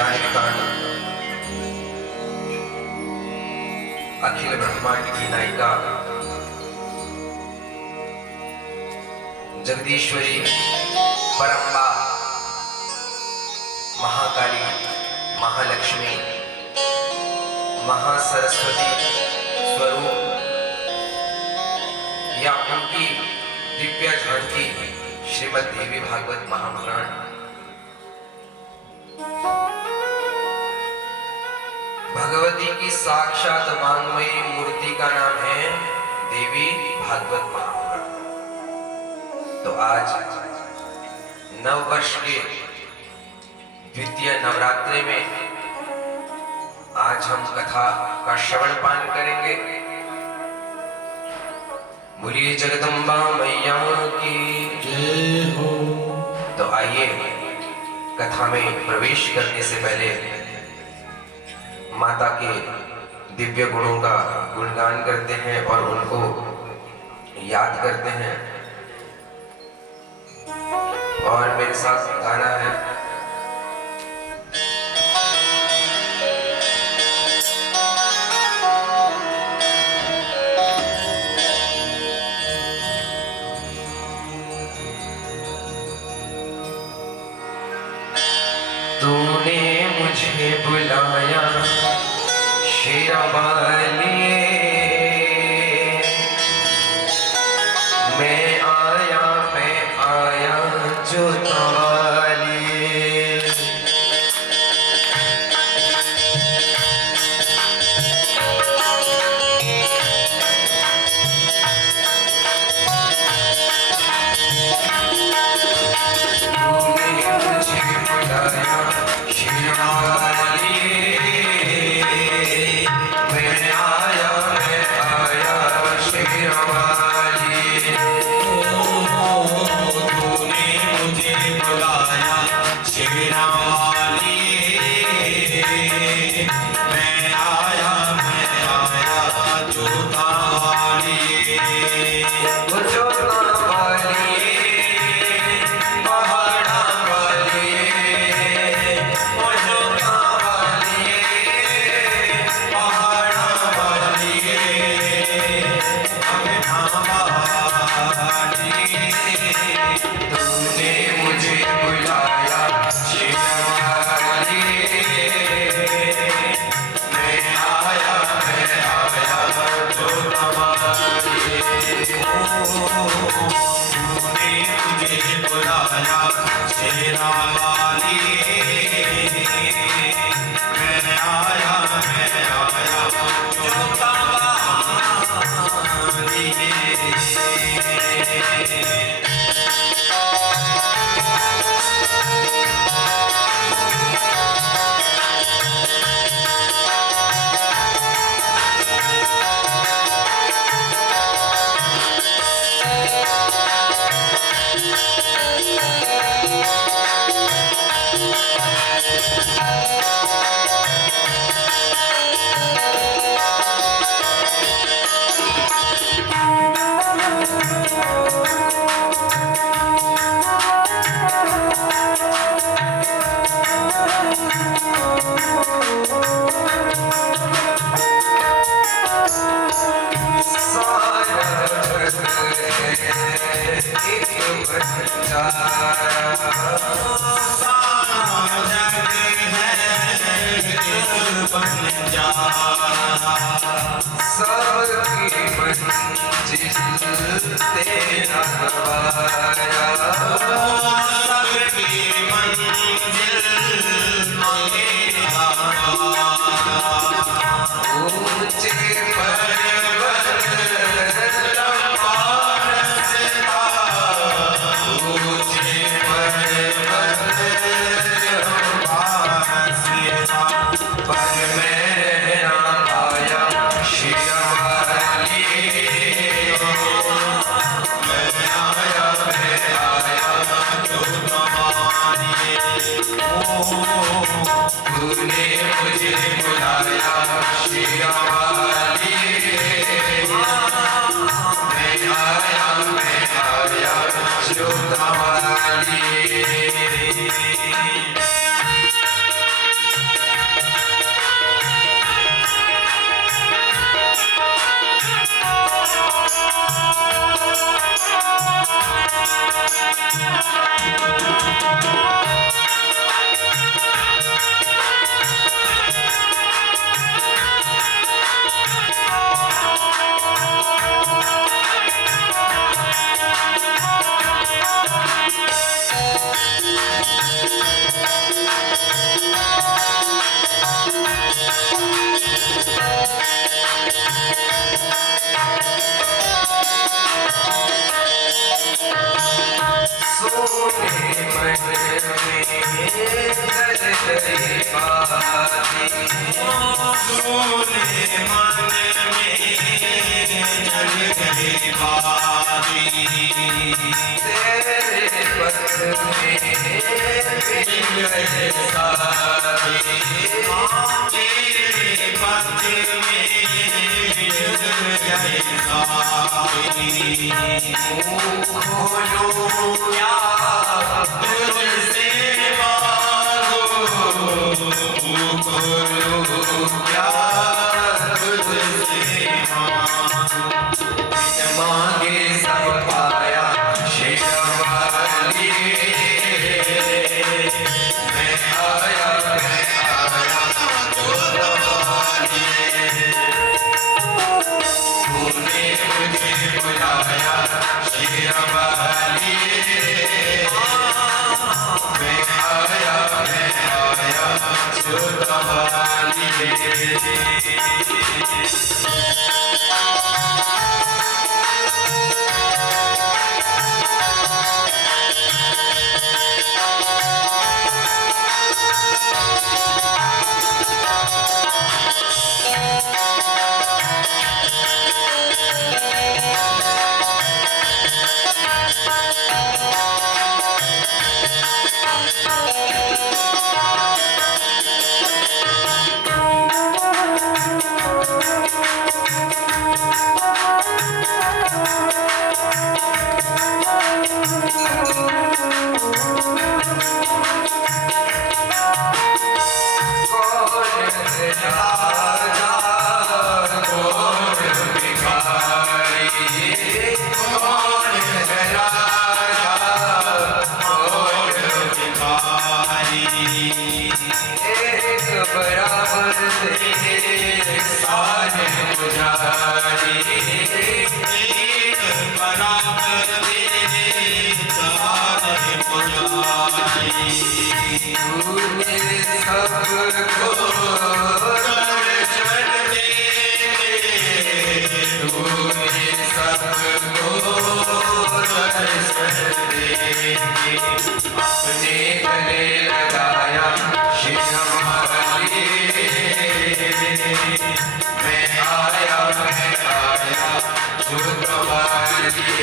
जाने अखिल ब्रह्मांड की नायिका जगदीश्वरी परम्बा महाकाली महालक्ष्मी महासरस्वती स्वरूप या उनकी दिव्य झांकी श्रीमद् देवी भागवत महापुराण भगवती की साक्षात वांग्मयी मूर्ति का नाम है देवी भागवत महापुराण। तो आज नववर्ष के द्वितीय नवरात्रि में आज हम कथा का श्रवण पान करेंगे। बोलिए जगदम्बा मैया की जय हो। तो आइए कथा में प्रवेश करने से पहले माता के दिव्य गुणों का गुणगान करते हैं और उनको याद करते हैं। और मेरे साथ गाना है तूने मुझे बुलाया शेरावाली, मैं आया जोतावाली। तूने मुझे बुलाया शेरावाली, तूने मुझे बुलाया शेरावाली, मैं आया जोतावाली। तेरे पथ में तेरे पथ में खोलो क्या तुझसे मांगो, खोलो क्या तुझसे मांगे सब पाया शेरवाली। मैं आया जोतवाली, तूने मुझे बुलाया शेरवाली। मैं आया जोतवाली। अपने गले लगाया शेरवाली। मैं आया जोतवाली।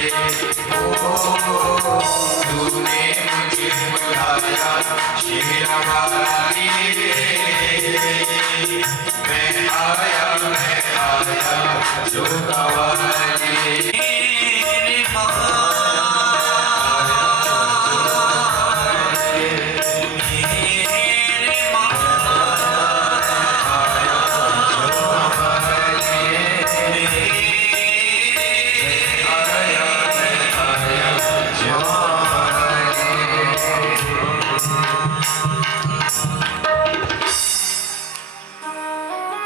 ओ तूने मुझे बुलाया शेरवाली। मैं आया जोतवाली।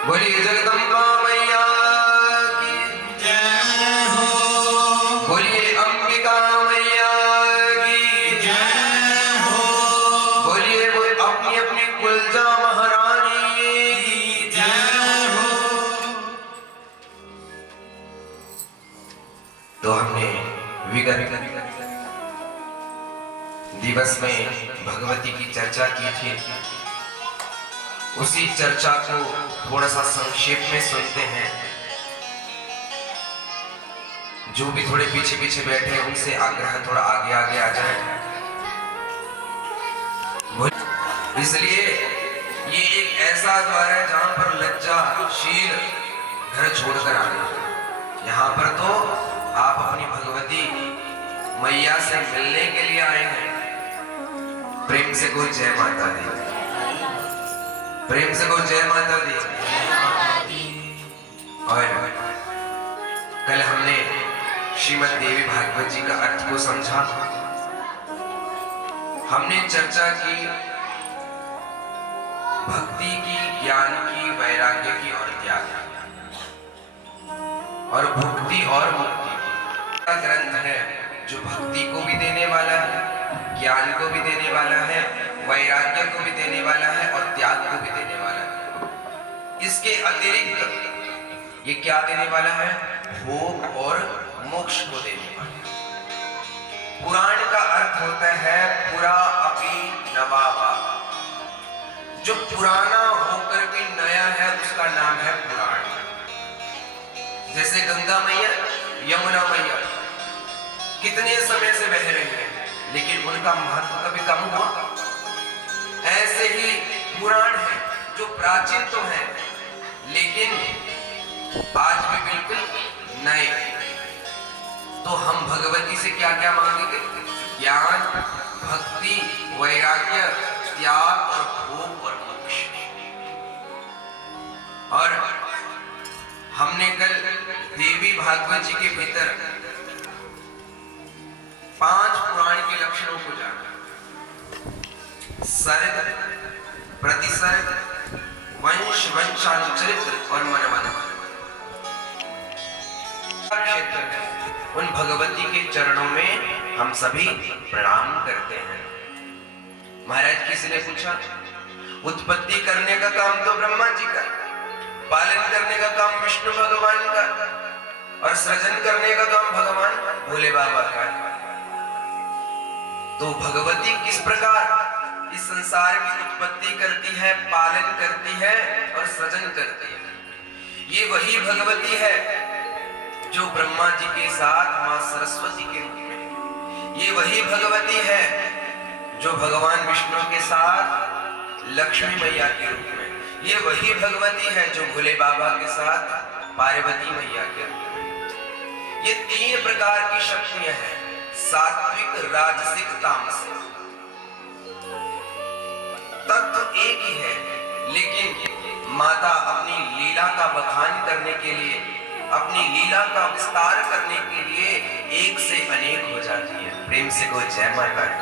बोलिए जगदम्बा मैया की जय हो। बोलिए अंबिका मैया की जय हो। बोलिए वो अपनी अपनी कुलजा महारानी की जय हो। तो हमने विगत दिवस में भगवती की चर्चा की थी। उसी चर्चा को थोड़ा सा संक्षेप में सुनते हैं। जो भी थोड़े पीछे पीछे बैठे हैं उनसे आग्रह थोड़ा आगे आगे आ जाए। इसलिए ये एक ऐसा द्वार है जहां पर लज्जाशील घर छोड़कर आना। यहाँ पर तो आप अपनी भगवती मैया से मिलने के लिए आए हैं। प्रेम से कोई जय माता दी, प्रेम से कोई जय माता दी। और कल हमने श्रीमद् देवी भागवत जी का अर्थ को समझा। हमने चर्चा की भक्ति की, ज्ञान की, वैराग्य की और त्याग की, और भक्ति और मुक्ति का ग्रंथ है जो भक्ति को भी देने वाला है, ज्ञान को भी देने वाला है, वैराग्य को भी देने वाला है और त्याग को भी देने वाला है। इसके अतिरिक्त ये क्या देने वाला है? भोग और मोक्ष को देने वाला है। पुराण का अर्थ होता है पुरा अपि नवावा। जो पुराना होकर भी नया है उसका नाम है पुराण। जैसे गंगा मैया, यमुना मैया कितने समय से बह रहे हैं, लेकिन उनका महत्व कभी कम हुआ? ऐसे ही पुराण है जो प्राचीन तो है, लेकिन आज भी बिल्कुल नए। तो हम भगवती से क्या क्या मांगेंगे? ज्ञान, भक्ति, वैराग्य, त्याग और भोग और मोक्ष। और हमने कल देवी भागवत जी के भीतर 5 पुराण के लक्षणों को जाना। सर्ग, प्रतिसर्ग, वंश, वंशानुचरित्र और मनवन क्षेत्र है। उन भगवती के चरणों में हम सभी प्रणाम करते हैं। महाराज किसी ने पूछा, उत्पत्ति करने का काम तो ब्रह्मा जी का, पालन करने का काम विष्णु भगवान का, और सृजन करने का काम भगवान भोले बाबा का। तो भगवती किस प्रकार इस संसार की उत्पत्ति करती है, पालन करती है और सृजन करती है? ये वही भगवती है जो ब्रह्मा जी के साथ मां सरस्वती के रूप में, ये वही भगवती है जो भगवान विष्णु के साथ लक्ष्मी मैया के रूप में, ये वही भगवती है जो भोले बाबा के साथ पार्वती मैया के रूप में। ये 3 प्रकार की शक्तियां हैं, सात्विक, राजसिक, तामसिक। तत्व एक ही है, लेकिन माता अपनी लीला का बखान करने के लिए, अपनी लीला का विस्तार करने के लिए एक से अनेक हो जाती है। प्रेम से को जय माता दी।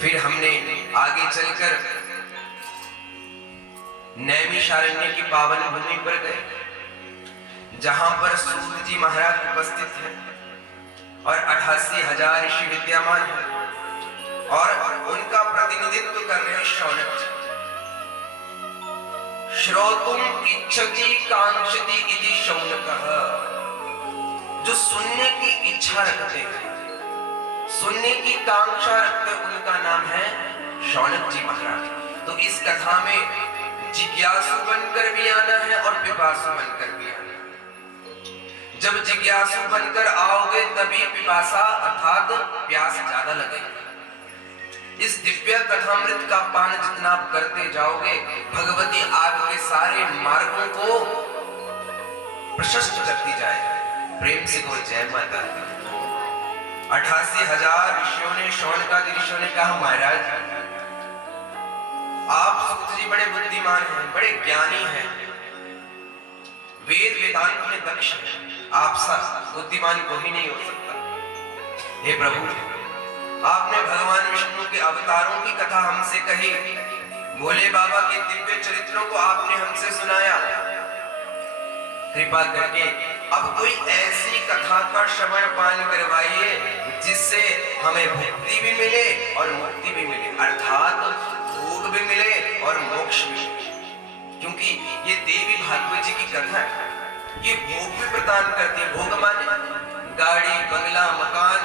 फिर हमने आगे चलकर नैमिषारण्य की पावन भूमि पर गए, जहां पर सूत जी महाराज उपस्थित हैं और 88,000 ऋषि विद्यमान हैं, और उनका प्रतिनिधित्व कर रहे हैं शौनक जी। श्रोतुम इच्छति कांक्षति इति शौनकः, जो सुनने की इच्छा रखते हैं, सुनने की कांक्षा रखते हैं, उनका नाम है शौनक जी महाराज। तो इस कथा में जिज्ञासु बनकर भी आना है और पिपासु बनकर भी आना है। जब जिज्ञासु बनकर आओगे तभी पिपासा अर्थात प्यास ज्यादा लगेगी। इस दिव्य कथामृत का पान जितना आप करते जाओगे, भगवती आपके सारे मार्गों को प्रशस्त करती जाएगी। प्रेम से को जय माता दी। 88,000 ऋषियों ने, शौनकादि ऋषियों ने कहा, महाराज आप सूत जी बड़े बुद्धिमान हैं, बड़े ज्ञानी हैं, वेद वेदांत में दक्ष हैं, आप सा बुद्धिमान कोई नहीं हो सकता। हे प्रभु, आपने भगवान विष्णु के अवतारों की कथा हमसे कही, भोले बाबा के दिव्य चरित्रों को आपने हमसे सुनाया, कृपा करके अब कोई ऐसी कथा का श्रवण पान करवाइए जिससे हमें भक्ति भी मिले और मुक्ति भी मिले, अर्थात भोग भी मिले और मोक्ष भी मिले। क्योंकि ये देवी भागवत जी की कथा है, ये भोग भी प्रदान करती है। भोग माने गाड़ी, बंगला, मकान,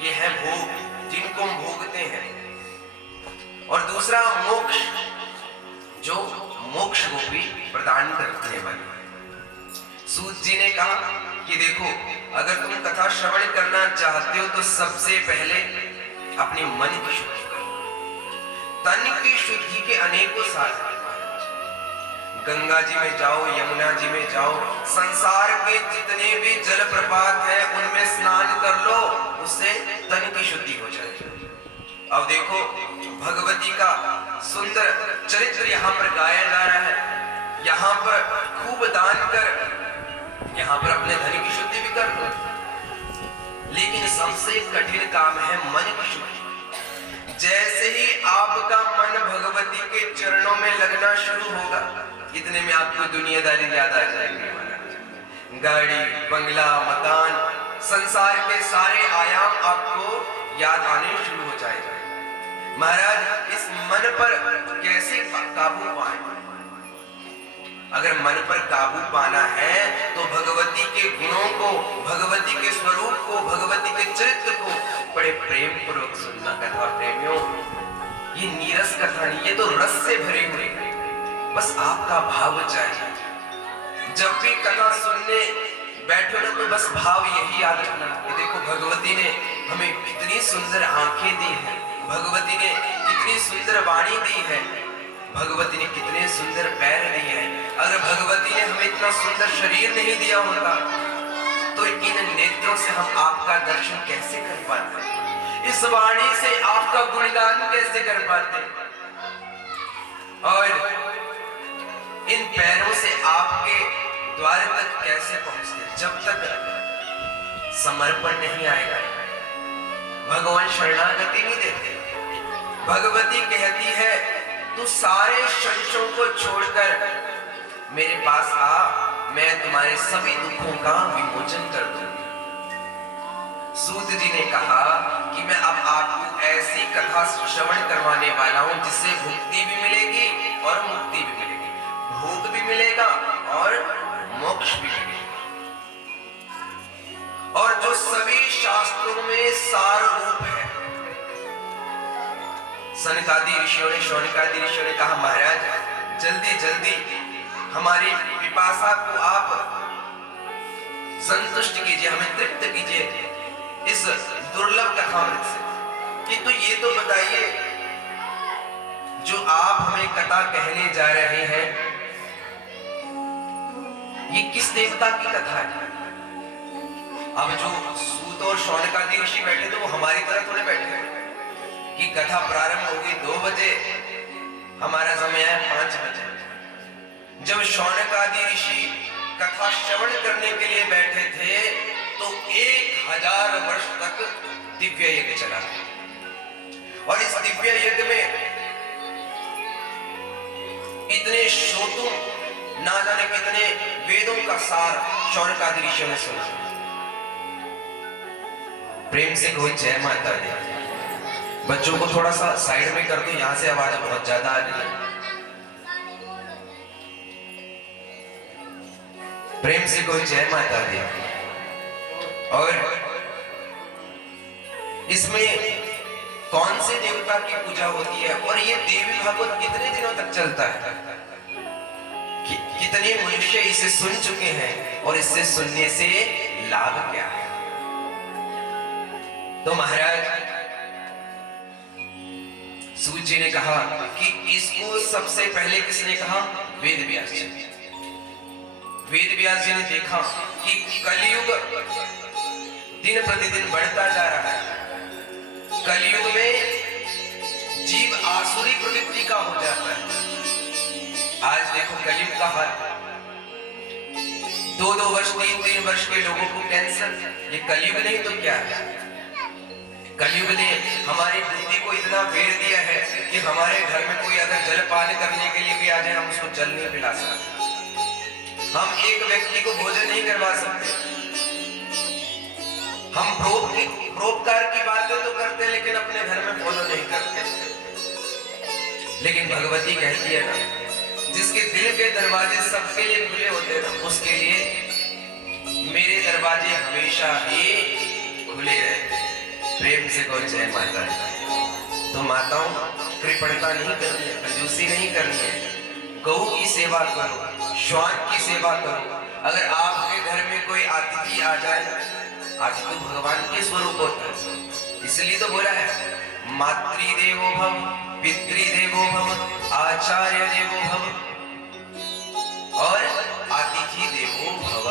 ये है भोग जिनको हम भोगते हैं। और दूसरा मोक्ष, जो मोक्ष को भी प्रदान करने वाली। सूत जी ने कहा कि देखो, अगर तुम कथा श्रवण करना चाहते हो तो सबसे पहले अपने मन की शुद्धि करो। तन की शुद्धि के अनेकों साधन, गंगा जी में जाओ, यमुना जी में जाओ, संसार के जितने भी जलप्रपात हैं उनमें स्नान कर लो, उससे तन की शुद्धि हो जाएगी। अब देखो, भगवती का सुंदर चरित्र यहाँ पर गाया जा रहा है। यहाँ पर खूब दान कर, यहाँ पर अपने धन की शुद्धि भी कर लो, लेकिन सबसे कठिन काम है मन की शुद्धि। जैसे ही आपका मन भगवती के चरणों में लगना शुरू होगा, इतने में आपको दुनियादारी याद आ जाएगी। गाड़ी, बंगला, मकान, संसार के सारे आयाम आपको याद आने शुरू हो जाएगा। महाराज, इस मन पर कैसे काबू पाएं? अगर मन पर काबू पाना है तो भगवती के गुणों को, भगवती के स्वरूप को, भगवती के चरित्र को बड़े प्रेम पूर्वक सुनना। कथा प्रेमियों, ये नीरस कथा नहीं, ये तो रस से भरे हुए, बस आपका भाव चाहिए। जब भी कथा सुनने बैठो ना तो बस भाव यही याद रखना कि देखो भगवती ने हमें कितनी सुंदर आंखें दी हैं, भगवती ने कितनी सुंदर वाणी दी है, भगवती ने कितने सुंदर पैर दिए हैं। अगर भगवती ने हमें इतना सुंदर शरीर नहीं दिया होता तो इन नेत्रों से हम आपका दर्शन कैसे कर पाते, इस वाणी से आपका गुणगान कैसे कर पाते, और इन पैरों से आपके द्वार तक कैसे पहुंचते जब तक समर्पण नहीं आएगा। भगवान शरणागति नहीं देते। भगवती कहती है तू सारे संशयों को छोड़कर मेरे पास आ, मैं तुम्हारे सभी दुखों का विमोचन कर दूंगी। सूत जी ने कहा कि मैं अब आपको ऐसी कथा श्रवण करवाने वाला हूं जिससे भुक्ति भी मिलेगी और मुक्ति भी मिलेगी, भोग भी मिलेगा और मोक्ष भी मिलेगा, और जो सभी शास्त्रों में सार रूप है। सनकादि ऋषियों ने, शौनकादि ऋषियों ने कहा महाराज जल्दी जल्दी हमारी पिपासा को आप संतुष्ट कीजिए, हमें तृप्त कीजिए इस दुर्लभ कथामृत से। किंतु ये तो बताइए जो आप हमें कथा कहने जा रहे हैं ये किस देवता की कथा है। अब जो सूत और शौनकादि ऋषि बैठे तो वो हमारी तरह थोड़े बैठे कि कथा प्रारंभ होगी 2 बजे, हमारा समय है 5 बजे। जब शौनकादि ऋषि कथा श्रवण करने के लिए बैठे थे तो 1000 वर्ष तक दिव्य यज्ञ चला, और इस दिव्य यज्ञ में इतने श्रोतों, ना जाने कितने वेदों का सार शौनकादि ऋषियों ने सुना। प्रेम से कोई जय माता दी। बच्चों को थोड़ा सा साइड में कर दो, यहां से आवाज बहुत ज्यादा आ रही है। प्रेम से कोई जय माता दी। और इसमें कौन से देवता की पूजा होती है और ये देवी भागवत कितने दिनों तक चलता है, कितने मनुष्य इसे सुन चुके हैं और इससे सुनने से लाभ क्या है। तो महाराज सूत जी ने कहा कि इसको सबसे पहले किसने कहा, वेद व्यास जी। वेद व्यास जी ने देखा कि कलयुग दिन प्रतिदिन बढ़ता जा रहा है, कलयुग में जीव आसुरी प्रवृत्ति का हो जाता है। आज देखो कलयुग का हाल, 2-2 वर्ष 3-3 वर्ष के लोगों को कैंसर, ये कलयुग नहीं तो क्या है। कलयुग ने हमारी बुद्धि को इतना फेर दिया है कि हमारे घर में कोई अगर जलपान करने के लिए भी आ जाए हम उसको जल नहीं पिला सकते, हम एक व्यक्ति को भोजन नहीं करवा सकते, हम परोपकार की बातें तो करते लेकिन अपने घर में फॉलो नहीं करते। लेकिन भगवती कहती है ना, जिसके दिल के दरवाजे सबके लिए खुले होते हैं ना, उसके लिए मेरे दरवाजे हमेशा ही खुले रहते। प्रेम से कोई जय माता दी। तो माताओं कृपणता नहीं करनी है, कंजूसी नहीं करनी है, गौ की सेवा करो, श्वान की सेवा करो। अगर आपके घर में कोई अतिथि आ जाए, अतिथि तो भगवान के स्वरूप होता है, इसलिए तो बोला है मातृदेवो भव, पितृदेवो भव, आचार्य देवो भव और अतिथि देवो भव।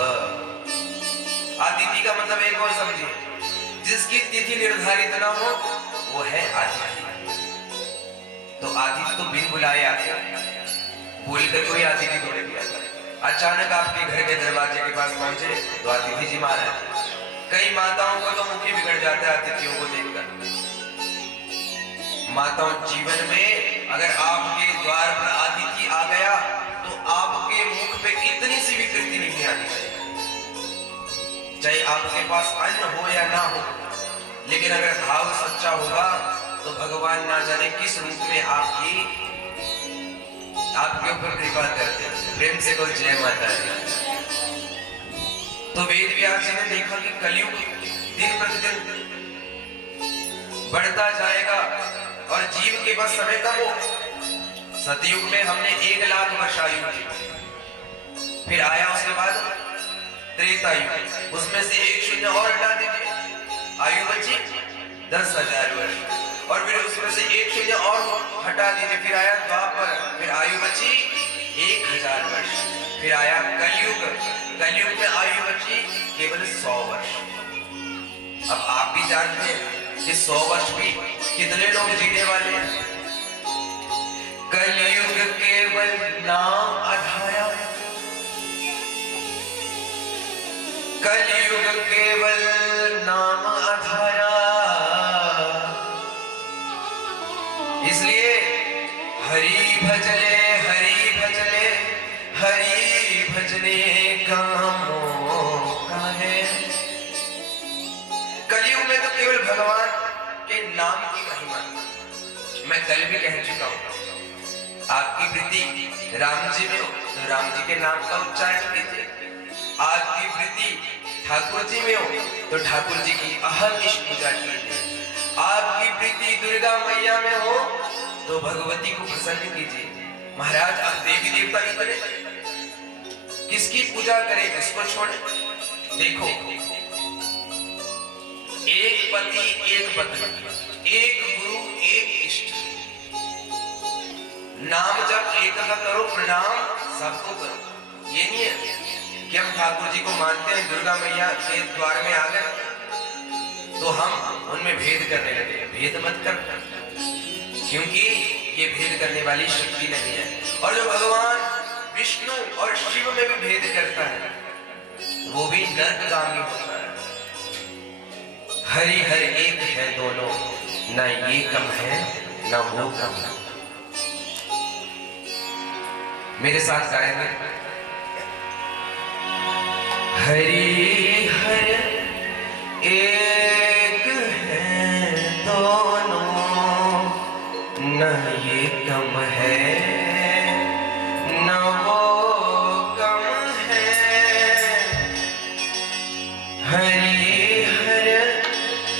अतिथि का मतलब एक और समझिए, जिसकी तिथि निर्धारित ना हो वो है अतिथि। तो अतिथि तो बिन बुलाए आते, बोलकर कोई अतिथि थोड़े भी आता। अचानक आपके घर के दरवाजे के पास पहुंचे तो अतिथि जी महाराज। कई माताओं को तो मुख ही बिगड़ जाता है अतिथियों को देखकर। माताओं जीवन में अगर आपके द्वार पर अतिथि आ गया तो आपके मुख पे इतनी सी विकृति नहीं आनी चाहिए, चाहे आपके पास अन्न हो या ना हो, लेकिन अगर भाव सच्चा होगा तो भगवान ना जाने किस रूप में आपके ऊपर कृपा करते हैं। प्रेम से कोई जय माता दी। तो वेद व्यास जी ने देखा कि कलयुग दिन प्रतिदिन बढ़ता जाएगा और जीव के पास समय कम हो। सतयुग में हमने 1 लाख वर्ष आयु की, फिर आया उसके बाद त्रेता युग, उसमें से एक शून्य और हटा दीजिए, आयु बची 10,000 वर्ष। और फिर उसमें से एक शून्य और हटा दीजिए, फिर आया द्वापर, फिर आयु बची 1,000 वर्ष। फिर आया कलयुग, कलयुग में आयु बची केवल 100 वर्ष। अब आप भी जानते हैं कि 100 वर्ष भी कितने लोग जीने वाले हैं। कलयुग केवल नाम अधाया, कलयुग केवल नाम अधाया। इसलिए हरि भजले, हरि भजले, हरि भजने का मौका है। कलयुग में तो केवल भगवान के नाम की महिमा। मैं कल भी कह चुका हूं, आपकी प्रीति राम जी में हो तो राम जी के नाम का उच्चारण कीजिए। आपकी प्रीति ठाकुर जी में हो तो ठाकुर जी की अहर्निश पूजा कीजिए। आपकी प्रीति दुर्गा मैया में हो तो भगवती को प्रसन्न कीजिए। महाराज अब देवी देवता इतने, किसकी पूजा करें, किसको छोड़े? देखो, एक पति एक पत्नी, एक गुरु एक इष्ट। नाम जब एक का करो, प्रणाम सबको करो। ये नहीं है कि हम ठाकुर जी को मानते हैं, दुर्गा मैया के द्वार में आ गए तो हम उनमें भेद करने लगे। भेद मत कर, क्योंकि ये भेद करने वाली शक्ति नहीं है। और जो भगवान विष्णु और शिव में भी भेद करता है वो भी नरकगामी होता है। हरि हर एक है दोनों, न ये कम है न वो कम है। मेरे साथ गाएंगे, हरि हर एक है दोनों, न ये कम है न वो कम है। हरि हर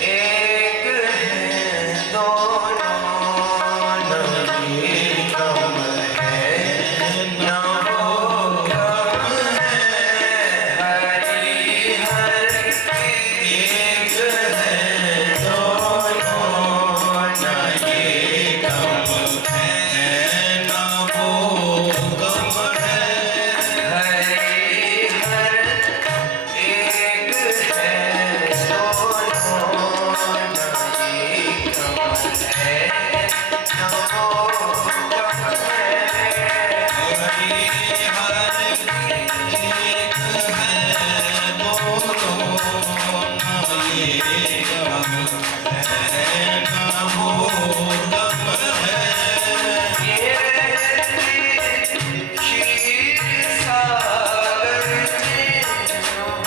एक है दोनों, न ये कम है न वो कम है। हरि हर एक है दोनों, न ये कम है न वो कम है। हरि हर एक है दोनों, न ये कम है न वो कम है। हरि हर एक है दोनों, न ये कम है न वो कम है। ये क्षीर सागर में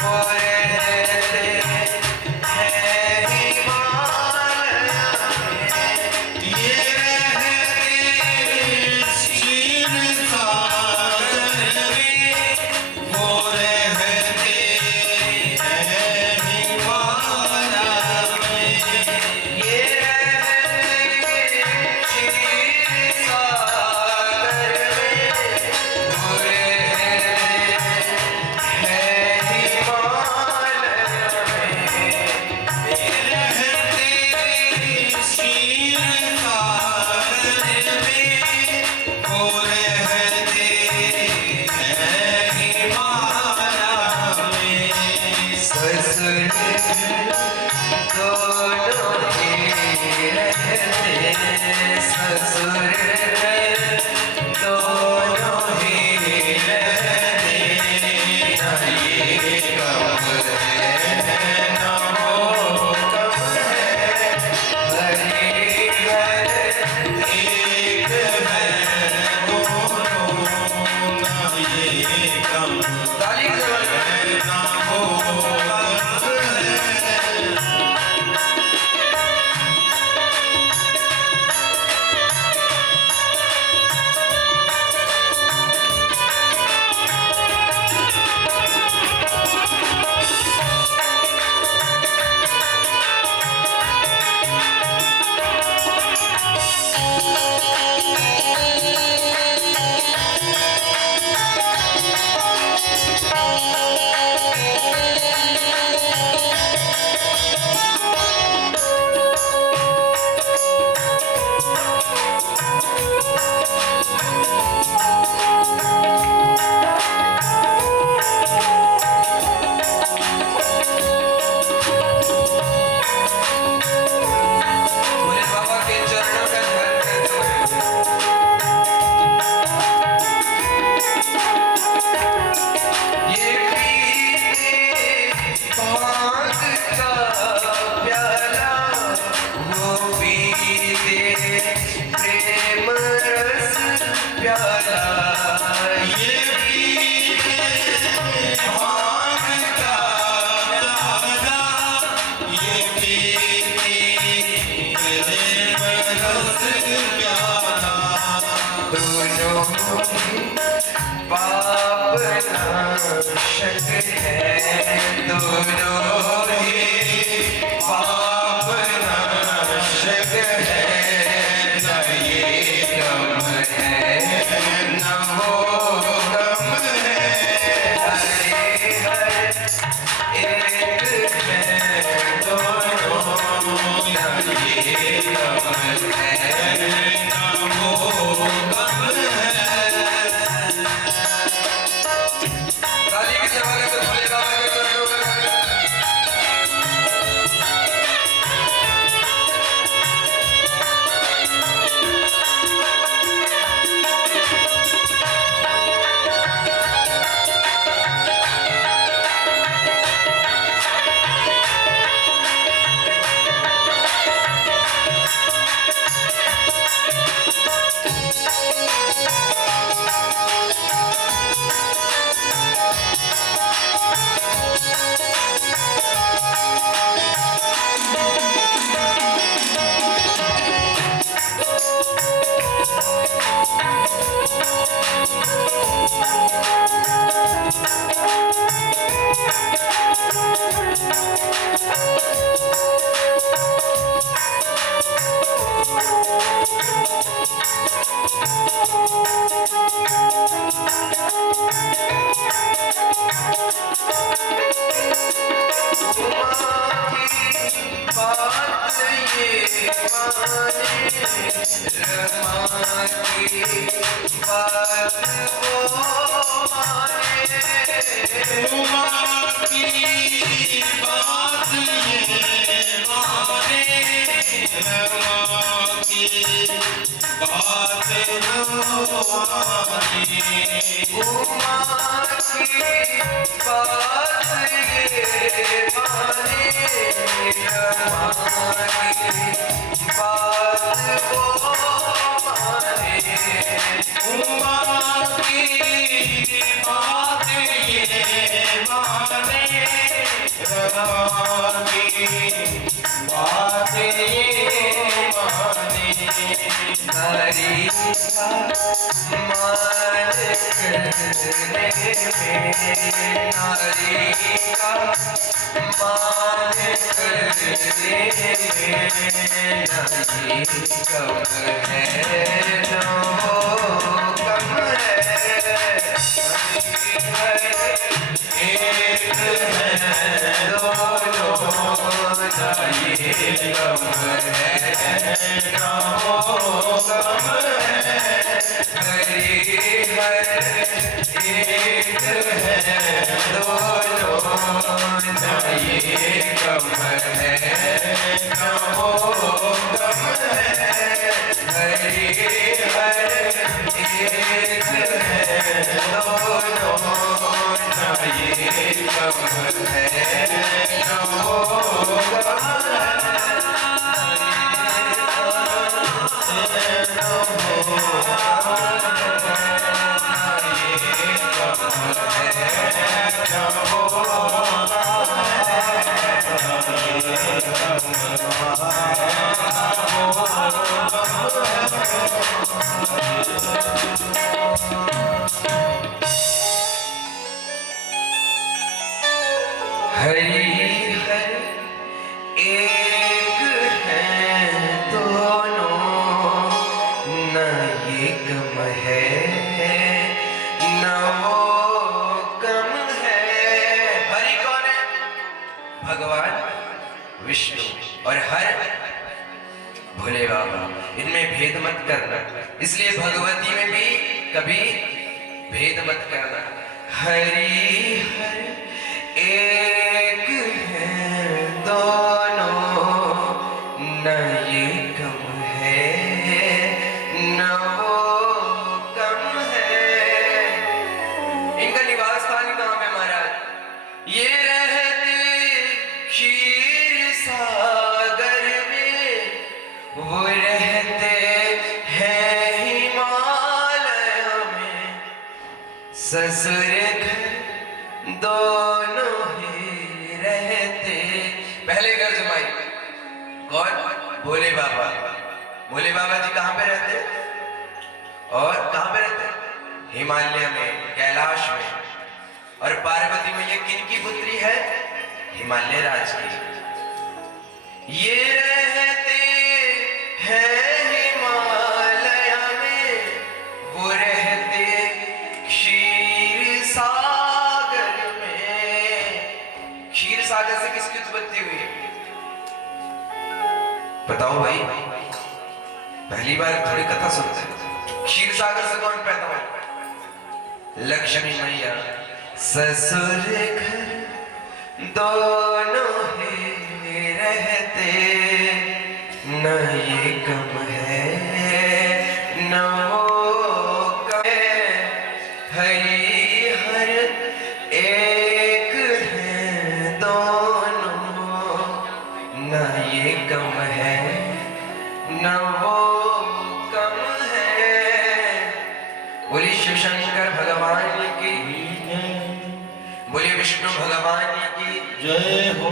वो रहते हैं हिमालय में। ये रहते क्षीर सागर में वो रहते हैं हिमालय में। पाप नाशक है दोनों ही पाप नाशक है न ये गम है न वो गम है हरे हर एक है दोनों न ये गम है न वो गम है। इसलिए भगवती में भी कभी भेद मत करना। हरि हर एक है दोनों, न ये कम है न वो कम है। इनका निवास स्थान कहाँ पे महाराज? ये रहते क्षीर सागर में, वो रहते ससुर घर दोनों ही रहते। पहले घर जमाई कौन? भोले बाबा। भोले बाबा जी कहाँ पे रहते हैं? और कहाँ पे रहते हैं? हिमालय में, कैलाश में। और पार्वती मैया किनकी पुत्री है? हिमालय राज की। ये रहते हैं हिमालय में, वो रहते क्षीर सागर में। क्षीर सागर से किसकी उत्पत्ति हुई है? बताओ भाई, पहली बार थोड़ी कथा सुनते हैं। क्षीर सागर से कौन पैदा हुआ? लक्ष्मी मैया। ससुर घर दोनों ही रहते, न ये कम है न वो कम है, हरि हर एक है दोनों, न ये कम है न वो कम है। बोली शिव शंकर भगवान की, बोले विष्णु भगवान की जय हो।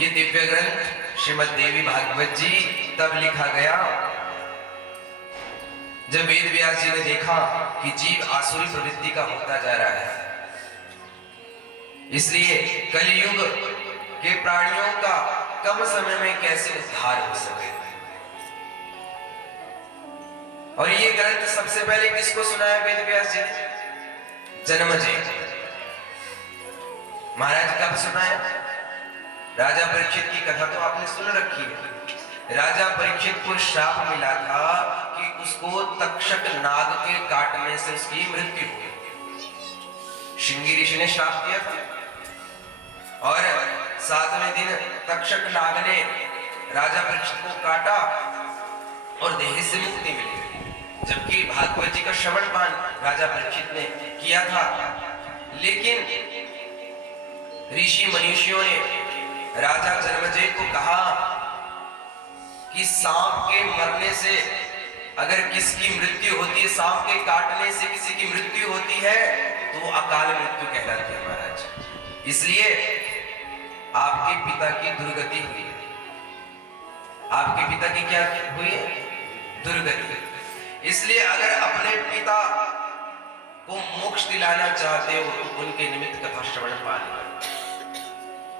ये दिव्य ग्रंथ श्रीमद् देवी भागवत जी तब लिखा गया जब वेद व्यास जी ने देखा कि जीव आसुरी प्रवृत्ति का होता जा रहा है। इसलिए कलियुग के प्राणियों का कम समय में कैसे उद्धार हो सके। और ये ग्रंथ सबसे पहले किसको सुनाया वेद व्यास जी ने? जन्मजय महाराज कब सुनाया? राजा परीक्षित की कथा तो आपने सुन रखी है। राजा परीक्षित को श्राप मिला था कि उसको तक्षक नाग के काटने से उसकी मृत्यु हुई। श्रृंगी ऋषि ने श्राप दिया था और 7वें दिन तक्षक नाग ने राजा परीक्षित को काटा और देह से मुक्ति मिली। जबकि भागवत जी का श्रवण पान राजा परीक्षित ने किया था, लेकिन ऋषि मनीषियों ने राजा जन्मजय को कहा कि सांप के मरने से अगर किसकी मृत्यु होती है, सांप के काटने से किसी की मृत्यु होती है तो वो अकाल मृत्यु कहलाती है महाराज। इसलिए आपके पिता की दुर्गति हुई है। आपके पिता की क्या हुई है? दुर्गति। इसलिए अगर अपने पिता को मोक्ष दिलाना चाहते हो तो उनके निमित्त कथा श्रवण पान।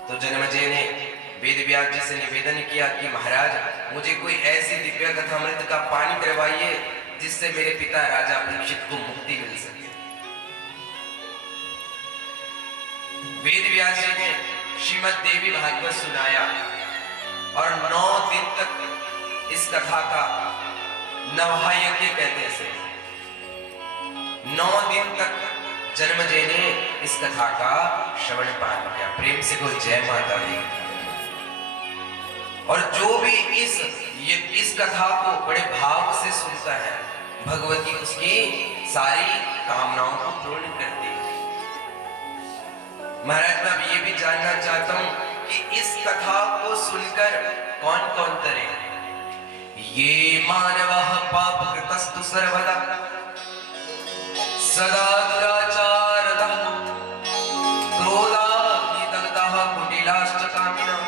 तो जन्मजय ने वेद व्यास जी से निवेदन किया कि महाराज मुझे कोई ऐसी दिव्य कथामृत का पानी करवाइए जिससे मेरे पिता राजा परीक्षित को मुक्ति मिल सके। वेद व्यास जी ने श्रीमद् देवी भागवत सुनाया और 9 दिन तक इस कथा का नवहायज्ञ कहते हैं। 9 दिन तक जन्मजय ने इस कथा का श्रवण पान किया। प्रेम से कोई जय माता दी। और जो भी इस कथा को बड़े भाव से सुनता है, भगवती उसकी सारी कामनाओं को पूर्ण करती है। महाराज मैं ये भी जानना चाहता हूं कि इस कथा को सुनकर कौन कौन तरे? ये मानवः पाप कृतस्तु सर्वदा सदा दुराचारतः क्रोधाग्निदग्धः कुटिलाश्च कामिनः।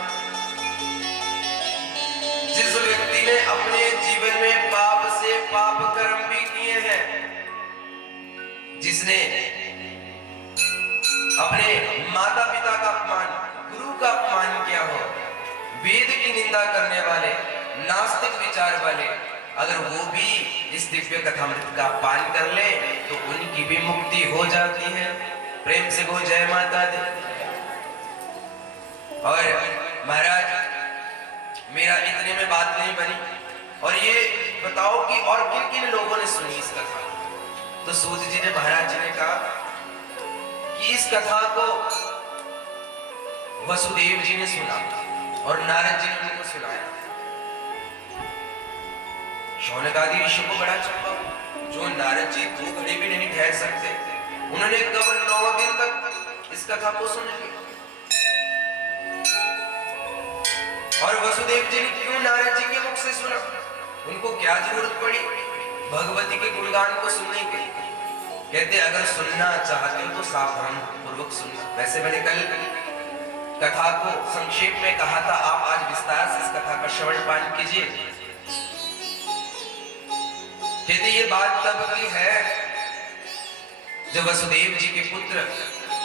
जिस व्यक्ति ने अपने जीवन में पाप से पाप कर्म भी किए हैं, जिसने अपने माता पिता का अपमान, गुरु का अपमान किया हो, वेद की निंदा करने वाले, नास्तिक विचार वाले, अगर वो भी इस दिव्य कथामृत का पान कर ले तो उनकी भी मुक्ति हो जाती है। प्रेम से गो जय माता दी। और महाराज मेरा इतने में बात नहीं बनी, और ये बताओ कि और किन किन लोगों ने सुनी इस कथा? तो सूत जी ने, महाराज जी ने कहा कि इस कथा को वसुदेव जी ने सुना और नारद जी ने उनको सुनाया। शौनक आदि ऋषि को बड़ा चंपा, जो नारद जी 2 घड़ी भी नहीं ठहर सकते, उन्होंने केवल 9 दिन तक इस कथा को सुन लिया। और वसुदेव जी ने क्यों नारद जी के मुख से सुना? उनको क्या जरूरत पड़ी भगवती के गुणगान को सुनने की? कहते अगर सुनना चाहते हो तो सावधान पूर्वक सुनना। वैसे मैंने कल कथा को संक्षेप में कहा था, आप आज विस्तार से इस कथा का श्रवण पान कीजिए। कहते ये बात तब की है जब वसुदेव जी के पुत्र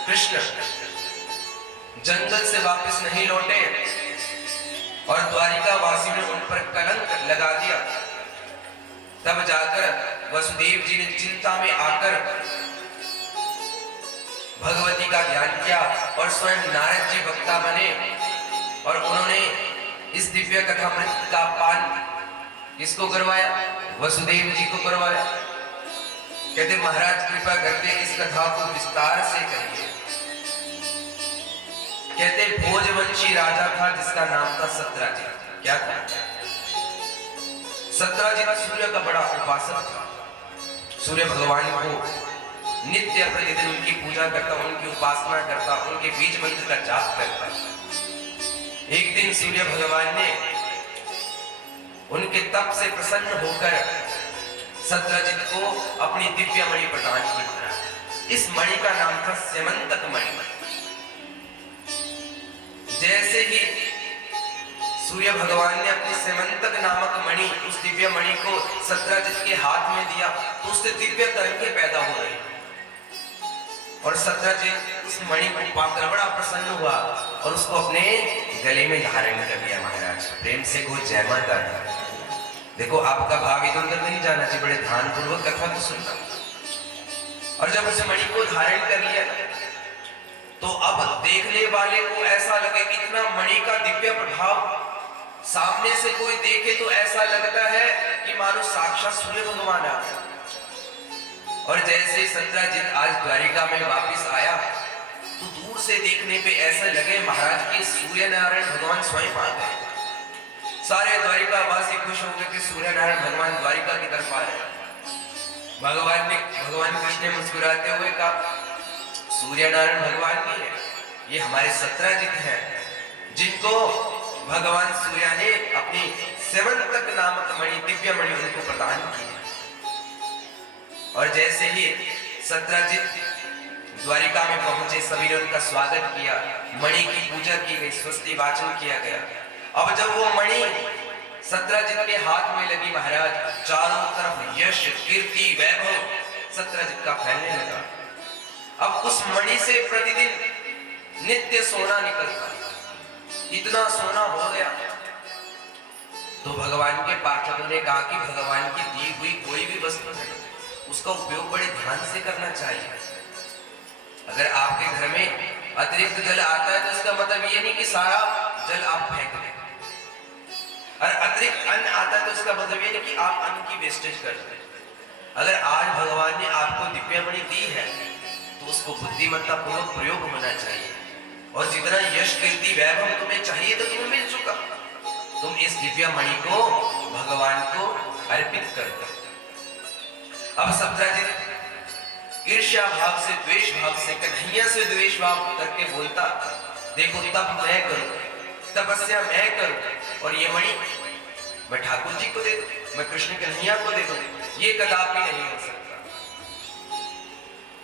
कृष्ण जंगल से वापस नहीं लौटे और द्वारिका वासियों ने उन पर कलंक लगा दिया। तब जाकर वसुदेव जी ने चिंता में आकर भगवती का ध्यान किया और स्वयं नारद जी वक्ता बने और उन्होंने इस दिव्य कथामृत का पान किसको करवाया? वसुदेव जी को करवाया। कहते महाराज कृपा करके इस कथा को विस्तार से कहिए। कहते भोजवंशी राजा था जिसका नाम था सत्राजित। क्या था? सत्राजित सूर्य का बड़ा उपासक था। सूर्य भगवान को नित्य प्रतिदिन उनकी पूजा करता, उनकी उपासना करता, उनके बीज मंत्र का जाप करता। एक दिन सूर्य भगवान ने उनके तप से प्रसन्न होकर सत्राजित को अपनी दिव्य मणि प्रदान की। महाराज इस मणि का नाम था स्यमंतक मणि। जैसे ही सूर्य भगवान ने अपनी स्यमंतक नामक मणि, उस दिव्य मणि को सत्राजित के हाथ में दिया तो उससे दिव्य तरंगे पैदा हो रही और सत्राजित उस मणि को पाकर बड़ा प्रसन्न हुआ और उसको अपने गले में धारण कर लिया। महाराज प्रेम से को जय माता दी। देखो आपका भाव इधर उधर नहीं जाना चाहिए, बड़े ध्यान पूर्वक कथा को सुनना। और जब उस मणि को धारण कर लिया तो अब देखने वाले को ऐसा लगे इतना मणि का दिव्य प्रभाव, सामने से कोई देखे तो ऐसा लगता है कि मानो साक्षात सूर्य भगवान आ गया। और जैसे सत्राजित आज द्वारिका में वापस आया तो दूर से देखने पे ऐसा लगे महाराज की सूर्य नारायण भगवान स्वयं आ गए। सारे द्वारिका वासी खुश हो गए कि सूर्य नारायण भगवान द्वारिका की तरफ आ रहे। भगवान कृष्ण ने मुस्कुराते हुए कहा सूर्य नारायण भगवान नहीं है, ये हमारे सत्राजित हैं जिनको भगवान सूर्य ने अपनी स्यमंतक नामक मणि, दिव्य मणि उनको प्रदान की। और जैसे ही सत्राजित द्वारिका में पहुंचे, सभी ने उनका स्वागत किया, मणि की पूजा की गई, स्वस्ति वाचन किया गया। अब जब वो मणि सत्राजित के हाथ में लगी महाराज, चारों तरफ यश, कीर्ति, वैभव सत्राजित का फैलने लगा। अब उस मणि से प्रतिदिन नित्य सोना निकलता, इतना सोना हो गया तो भगवान के पार्षदों ने कहा कि भगवान की दी हुई कोई भी वस्तु है उसका उपयोग बड़े ध्यान से करना चाहिए। अगर आपके घर में अतिरिक्त जल आता है तो इसका मतलब ये नहीं कि सारा जल आप फेंक दें, और अतिरिक्त अन्न आता है तो इसका मतलब ये नहीं कि आप अन्न की वेस्टेज कर दें। अगर आज भगवान ने आपको दिव्य मणि दी है तो उसको बुद्धिमत्ता पूर्वक प्रयोग होना चाहिए, और जितना यश, कीर्ति, वैभव तुम्हें चाहिए तो तुम्हें मिल चुका, तुम इस दिव्य मणि को भगवान को अर्पित कर दो। अब सत्राजित ईर्ष्या भाव से, द्वेष भाव से, कन्हैया से द्वेष भाव करके बोलता, देखो तब मैं करूं, तपस्या मैं करूं, और ये मणि मैं ठाकुर जी को दे दूं, मैं कृष्ण कन्हैया को दे दूं, ये कदापि नहीं हो सकता।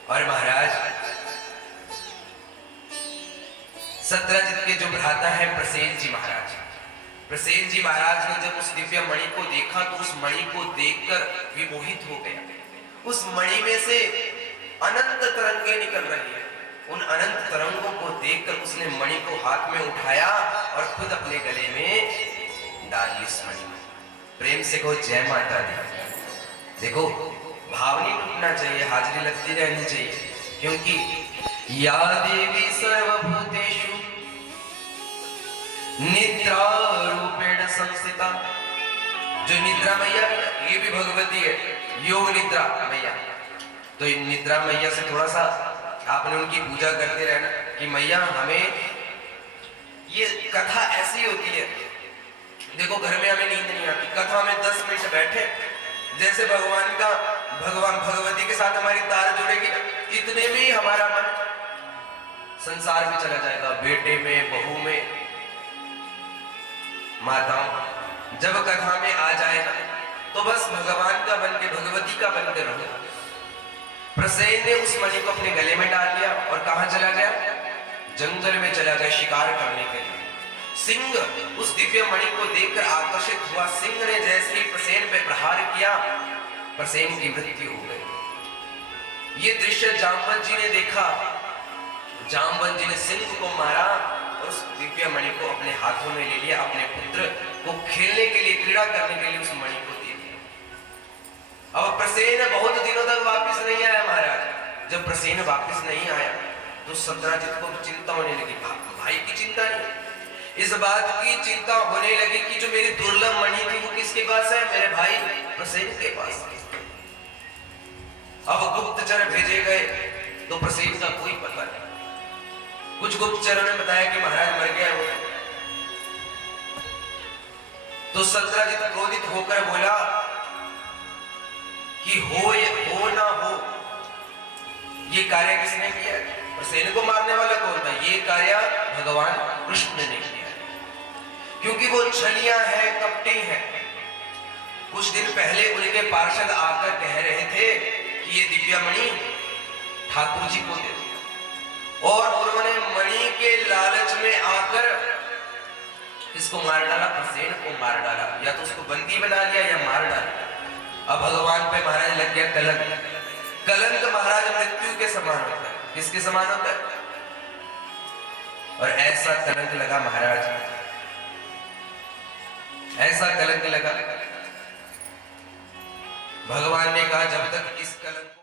और महाराज सत्राजित के जो भ्राता है प्रसेन जी महाराज, प्रसेन जी महाराज ने जब उस दिव्य मणि को देखा तो उस मणि को देखकर विमोहित हो गया। उस मणि में से अनंत तरंगे निकल रही है। उन अनंत तरंगों को देखकर उसने मणि को हाथ में उठाया और खुद अपने गले में डाल ली उस मणि में। प्रेम से कहो जय माता दी। देखो भाव नहीं टूटना चाहिए, हाजिरी लगती रहनी चाहिए, क्योंकि या देवी सर्वभूतेषु निद्रा रूपेण संस्थिता, जो निद्रा मैया ये भी भगवती है, योग निद्रा मैया। तो निद्रा मैया से थोड़ा सा आपने उनकी पूजा करते रहना कि मैया हमें, ये कथा ऐसी होती है, देखो घर में हमें नींद नहीं आती, कथा में 10 मिनट बैठे, जैसे भगवान भगवती के साथ हमारी तार जुड़ेगी, इतने में ही हमारा मन संसार में चला जाएगा, बेटे में, बहू में, माताओं। जब कथा में आ जाए ना तो बस भगवान का बन के, भगवती का बन के रहो। प्रसेन ने उस मणि को अपने गले में डाल लिया और कहां चला गया? जंगल में चला गया शिकार करने के लिए। सिंह उस दिव्य मणि को देखकर आकर्षित हुआ। सिंह ने जैसे ही प्रसेन पे प्रहार किया, प्रसेन की मृत्यु हो गई। ये दृश्य जामवंत जी ने देखा। जामवंत जी ने सिंह को मारा और उस दिव्य मणि को अपने हाथों में ले लिया। अपने पुत्र को खेलने के लिए, क्रीड़ा करने के लिए उस मणि को दे दिया। अब प्रसेन बहुत दिनों तक वापस नहीं आया महाराज। जब प्रसेन वापस नहीं आया तो सत्राजित को चिंता होने लगी। भाई की चिंता नहीं, इस बात की चिंता होने लगी कि जो मेरी दुर्लभ मणि थी वो किसके पास है? मेरे भाई प्रसेन के पास। अब गुप्तचर भेजे गए तो प्रसेन का कोई पता नहीं। कुछ गुप्तचरों ने बताया कि महाराज मर गया वो। तो सत्राजित क्रोधित होकर बोला कि हो ना हो, ये कार्य किसने किया? प्रसेन को मारने वाला कौन था? ये कार्य भगवान कृष्ण ने किया, क्योंकि वो छलियां हैं, कपटी हैं। कुछ दिन पहले उनके पार्षद आकर कह रहे थे कि ये दिव्यमणि ठाकुर जी को दे दिया, और उन्होंने मणि के लालच में आकर इसको मार डाला, प्रसेन को मार डाला। या तो उसको बंदी बना लिया या मार डाला। अब भगवान पे महाराज लग गया कलंक। कलंक महाराज मृत्यु के समान होता है। किसके समान होता है? और ऐसा कलंक लगा महाराज, ऐसा कलंक लगा। भगवान ने कहा जब तक